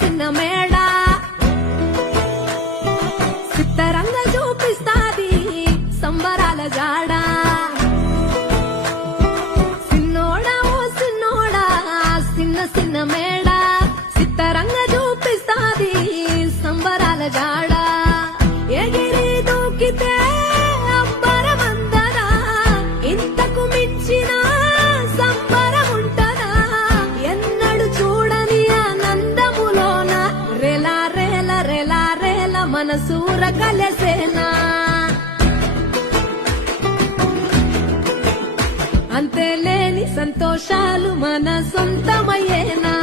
సిన్న మేడ సిత్తరంగ చూపిస్తాది సంబరాల జాడ సిన్నోడా ఓ సిన్నోడా సిన్న సిన్న మేడ సిత్తరంగ చూపిస్తాది సంబరాల జాడ ఎగిరి దూకితే అంబరమందరా ఇంతకు మించిన సంబరముంటదా ఎన్నడు చూడని ఆనందములోన రెలా రేల రెలా రేల మనసూర కలసేనా అంతేలేని సంతోషాలు మన సొంతమయ్యేనా